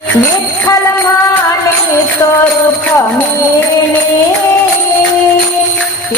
વિઠ્ઠલ માની તો રૂખ મીણી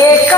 એક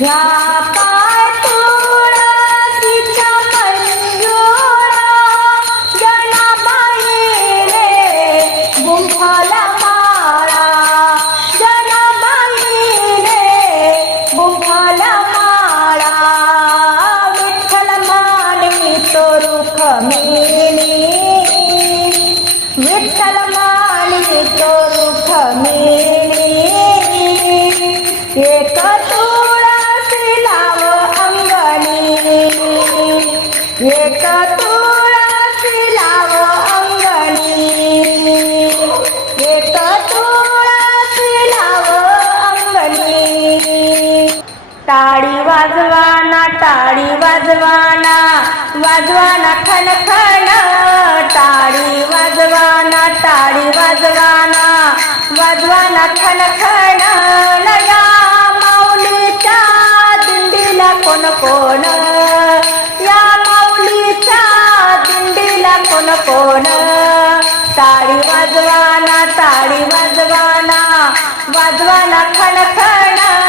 Yeah. वाजवाना वाजवाना खन खन टाळी वाजवाना टाळी वाजवाना वाजवाना खन खन लया माऊलीच्या दिंडीला कोण कोण? या माऊलीच्या दिंडीला कोण कोण? टाळी वाजवाना टाळी वाजवाना वाजवाना खन खन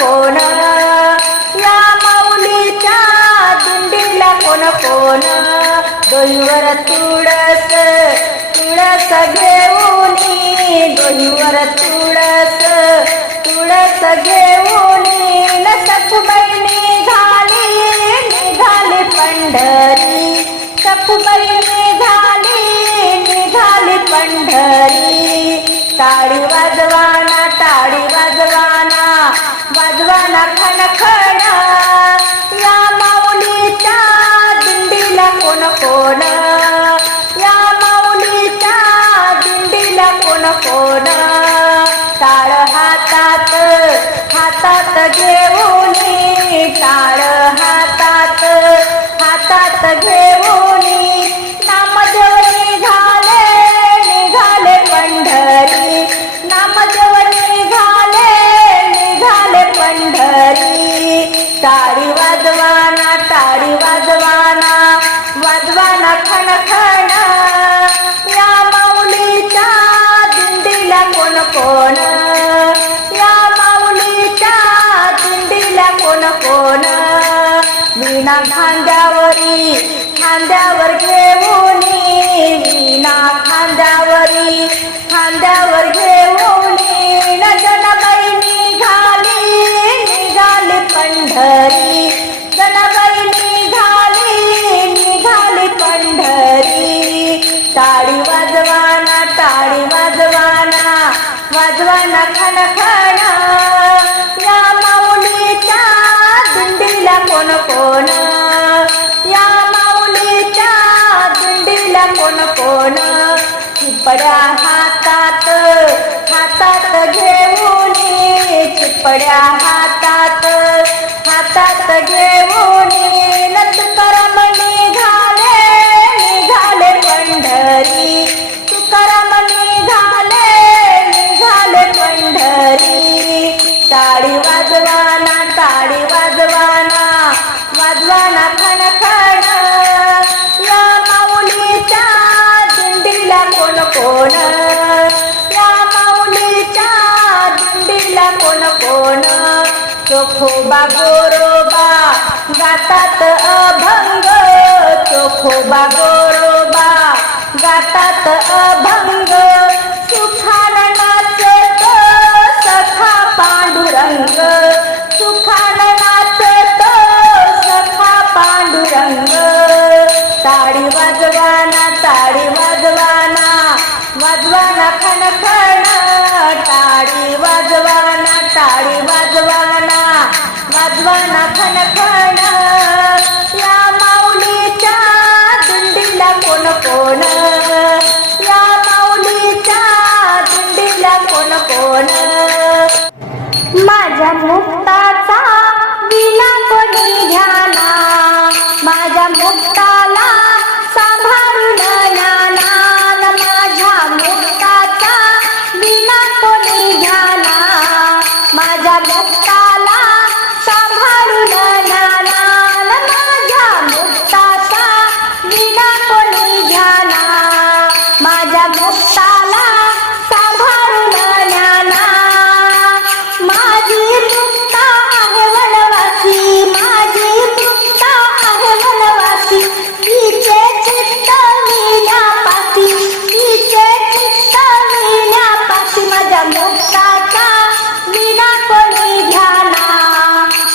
कोण? या माऊलीच्या दिंडीला कोण कोण? दोईवर तुळस तुळस घेऊन दोईवर तुळस तुळस घेऊन सखुबाई झाली निघाली पंढरी. सखुबाई झाली निघाली पंढरी. ताळी वाजवाना टाळी कोण? या माऊलीच्या दिंडीला कोण कोण? चिपड्या हातात हातात घेऊन चिपड्या हातात हातात घेऊन लतकरम निघाले निघाले पंढरी. तुकाराम निघाले निघाले पंढरी. ताळी वाजवाना ताळी वाजवाना চোখোবা গোরবা গাতাত অভঙ্গ। চোখোবা গোরবা গাতাত অভঙ্গ।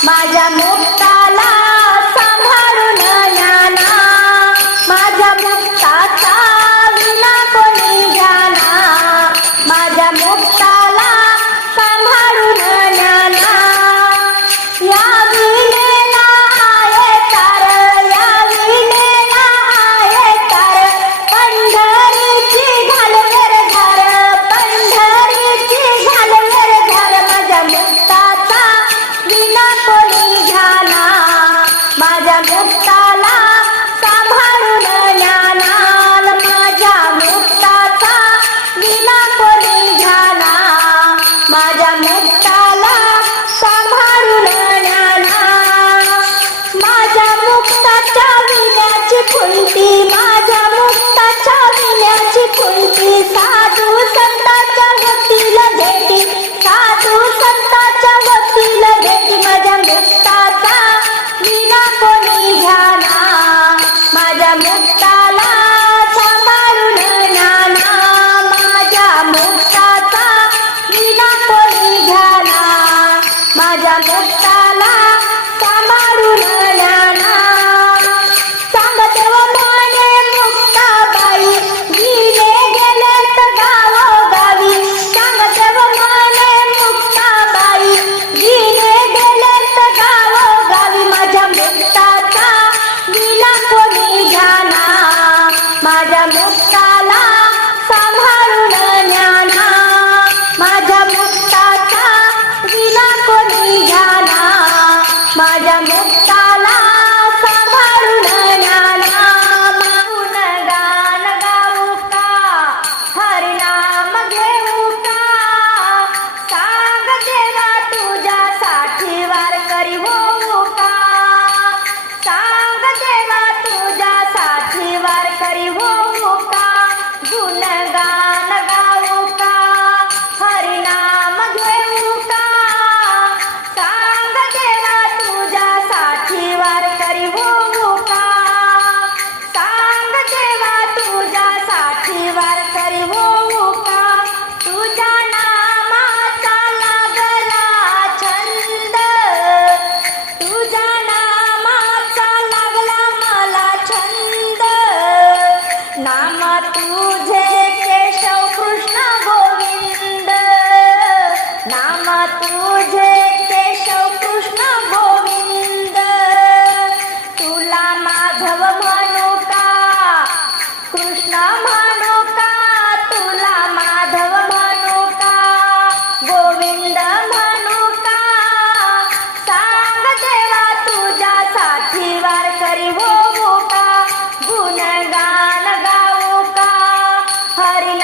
Maya.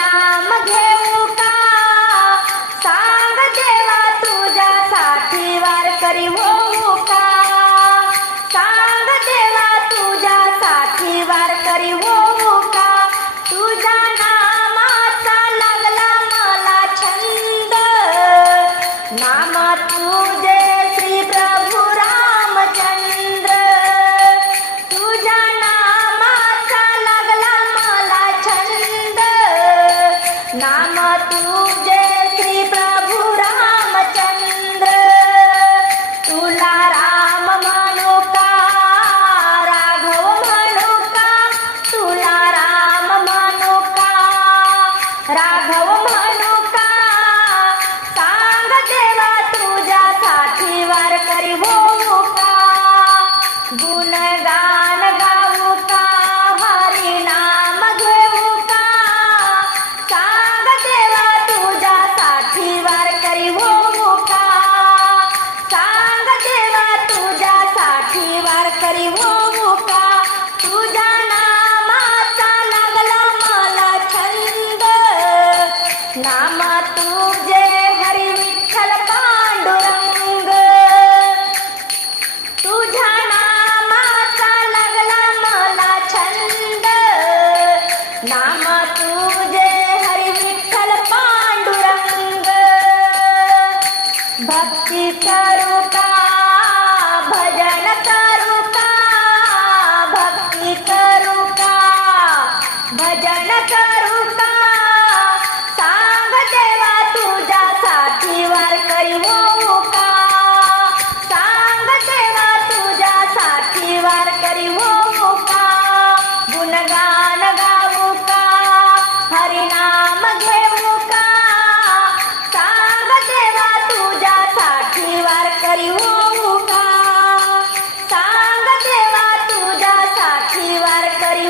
नाम है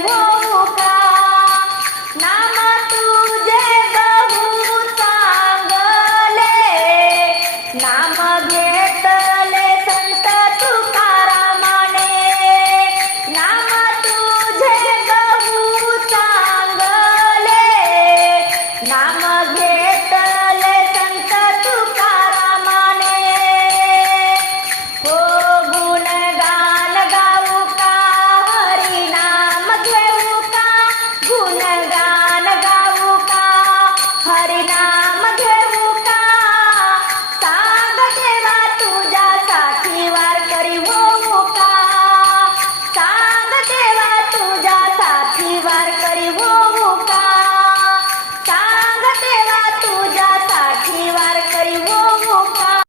you.